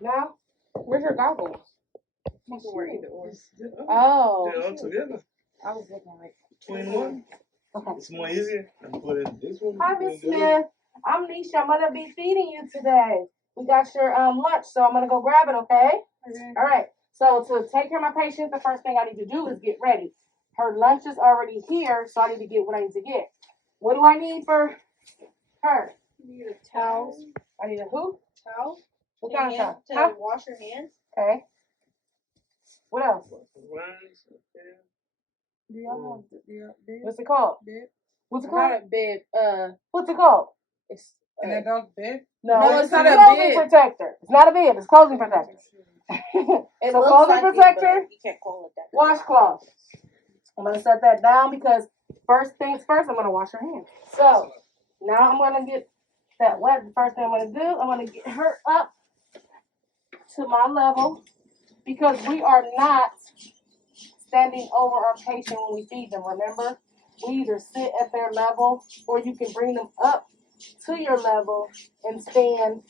Now? Where's your goggles? You can wear either or. Oh. They're all together. I was looking like 2-in-1. Okay. It's more easier. I'm putting this one. Hi, Miss Smith. I'm Nisha. I'm gonna be feeding you today. We got your lunch, so I'm gonna go grab it, okay? All right. So to take care of my patient, the first thing I need to do is get ready. Her lunch is already here, so I need to get what I need to get. What do I need for her? You need a towel. I need a who? Towel. What kind of towel? To wash your hands. Okay. What else? Do y'all have bib? What's it called? Bib? What's it called? Not a bib. What's it called? It's An adult bib? No, it's not a clothing bib. protector. It's not a bib. It's clothing protector. It So looks clothing like protector, it, but you can't call it that. washcloth. I'm gonna set that down because first things first, I'm gonna wash her hands. So now I'm gonna get that wet. The first thing I'm gonna do, I'm gonna get her up to my level because we are not standing over our patient when we feed them. Remember, we either sit at their level or you can bring them up to your level and stand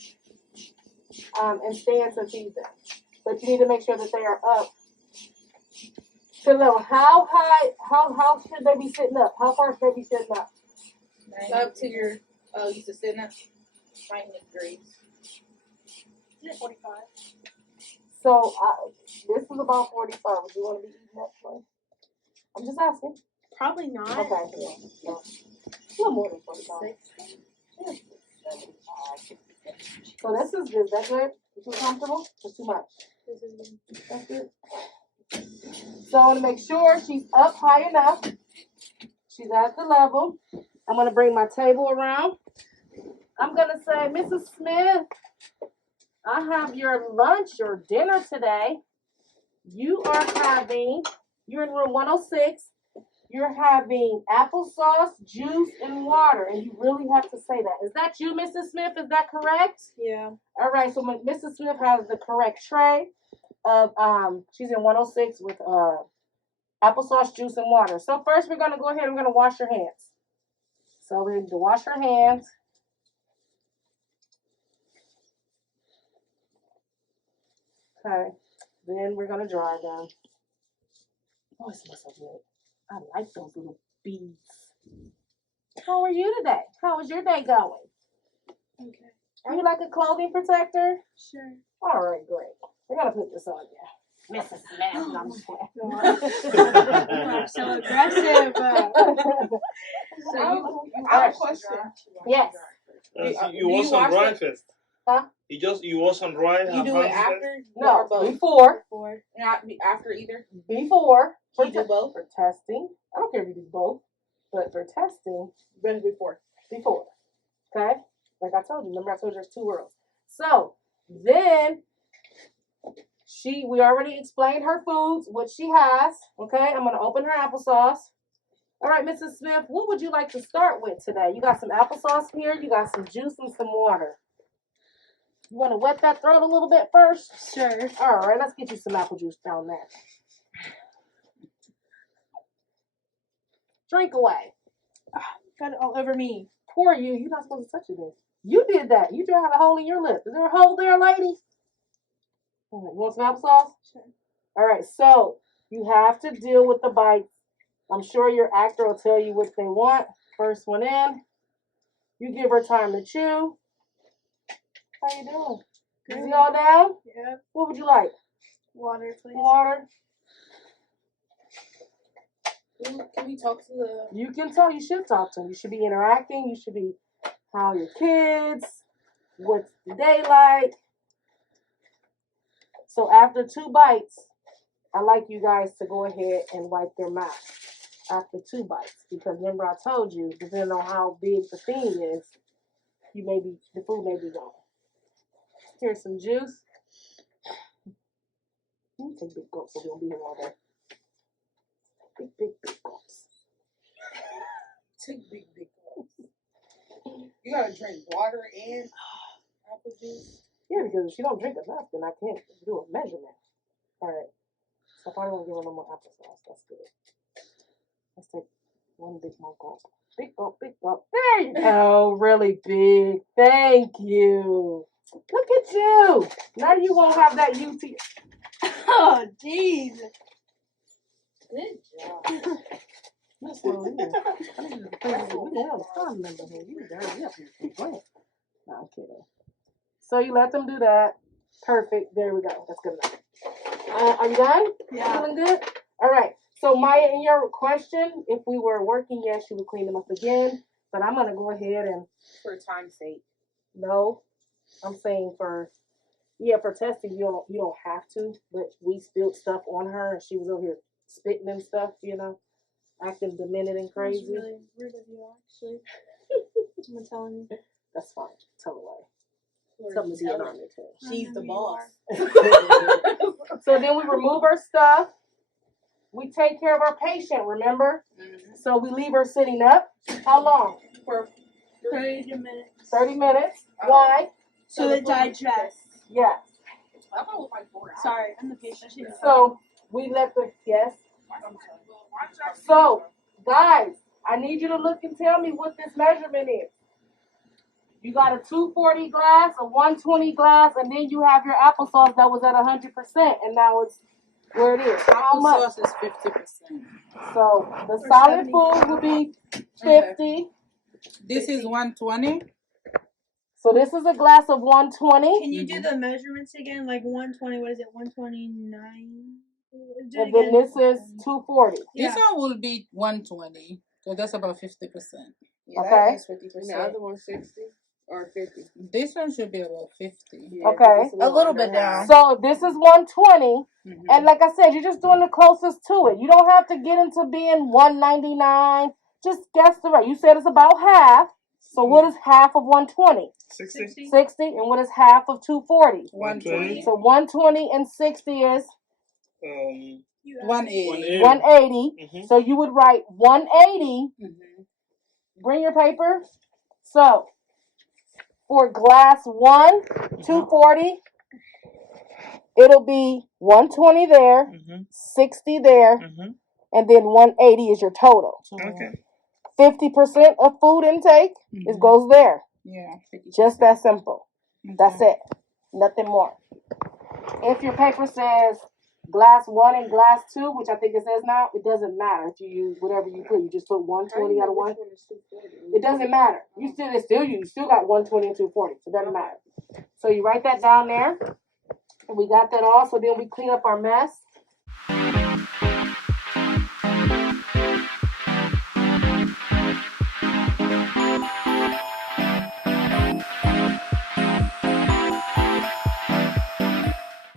to feed them. But you need to make sure that they are up to level. How high? How should they be sitting up? How far should they be sitting up? Up to your you should sit up 90 degrees. Is it 45? So this is about 45. Would you want to be eating that way? I'm just asking. Probably not. Okay. Yeah. No. A little more than 45. So this is good. Is that good? You feel comfortable? Or too much? That's good. So I want to make sure she's up high enough. She's at the level. I'm going to bring my table around. I'm going to say, Mrs. Smith, I have your lunch or dinner today. You're in room 106. You're having applesauce, juice, and water. And you really have to say that. Is that you, Mrs. Smith? Is that correct? Yeah. All right. So Mrs. Smith has the correct tray of, she's in 106 with applesauce, juice, and water. So first we're going to go ahead and we're going to wash your hands. So we need to wash her hands. Okay. Then we're going to dry them. Oh, it smells so good. I like those little beads. How are you today? How is your day going? Okay. Do you like a clothing protector? Sure. All right, great. We're going to put this on you. Mrs. Smith. No, I'm just You are so aggressive. I have a question. Yes. You wash some dry first. Huh? You wash some dry. You do it after? No, or both? before. Not after either? Before. You do both? For testing. I don't care if you do both. But for testing. Before. Before. Okay? Like I told you. Remember I told you there's 2 worlds. So, then, we already explained her foods, what she has. Okay? I'm going to open her applesauce. All right, Mrs. Smith, what would you like to start with today? You got some applesauce here. You got some juice and some water. You want to wet that throat a little bit first? Sure. All right, let's get you some apple juice down there. Drink away. Got it all over me. Poor you. You're not supposed to touch this. You did that. You dried a hole in your lip. Is there a hole there, lady? All right, you want some applesauce? Sure. All right, so you have to deal with the bites. I'm sure your actor will tell you what they want. First one in. You give her time to chew. How you doing? Good. Is he all down? Yeah. What would you like? Water, please. Water. Can we talk to the... You can talk. You should talk to them. You should be interacting. You should be, how are your kids? What's the day like? So after 2 bites, I like you guys to go ahead and wipe their mouth after 2 bites. Because remember I told you, depending on how big the thing is, the food may be gone. Here's some juice. Let me take big gulps so we won't be here all day. Big gulps. Take big gulps. You gotta drink water and apple juice. Yeah, because if she don't drink enough, then I can't do a measurement. All right. So I probably won't give her no more applesauce. That's good. Let's take 1 big more gulp. Big gulp, big gulp. There you go. Really big. Thank you. Look at you. Now you won't have that UT. Oh, jeez. Good job. That's what it is. I need to put it in. We have a time limit here. You dirty up here. No, I'm kidding. So you let them do that. Perfect. There we go. That's good enough. Are you done? Yeah. Feeling good? All right. So Maya, in your question, if we were working, yes, you would clean them up again. But I'm gonna go ahead and For time's sake. no. I'm saying for testing you don't have to, but we spilled stuff on her and she was over here spitting and stuff, acting demented and crazy. That was really rude of you, actually. I'm telling you. That's fine. Tell away. Tell me to be an army too. She's the boss. So then we remove her stuff. We take care of our patient, remember? Mm-hmm. So we leave her sitting up. How long? For 30 minutes. 30 minutes. Oh. Why? So they digest. Yes. I thought it was like 4 hours. Sorry, I'm the patient. She's So we let the, yes. So, guys, I need you to look and tell me what this measurement is. You got a 240 glass, a 120 glass, and then you have your applesauce that was at 100%, and now it's where it is. How much? Sauce is 50%. So the Or solid 70. food will be 50. This is 120. So this is a glass of 120. Can you do the measurements again? Like 120, what is it? 129? And then this is 240. Yeah. This one will be 120. So that's about 50%. Yeah, Okay. that is 50%. And the other one's 60 or 50. This one should be about 50. Yeah, 'cause Okay. it's A little bit under down. half. So this is 120. Mhm. And like I said, you're just doing the closest to it. You don't have to get into being 199. Just guess the rate. You said it's about half. So what is half of 120? 60. 60. And what is half of 240? 120. So 120 and 60 is 180. 180. Mm-hmm. So you would write 180. Mhm. Bring your paper. So for glass 1, 240, it'll be 120 there, Mm-hmm. 60 there, Mm-hmm. and then 180 is your total. Okay. 50% of food intake goes there. Yeah. Just that simple. Okay. That's it. Nothing more. If your paper says glass 1 and glass 2, which I think it says now, it doesn't matter if you use whatever you put. You just put 120 out of 1. It doesn't matter. You still got 120 and 240. So it doesn't matter. So you write that down there. And we got that all. So then we clean up our mess.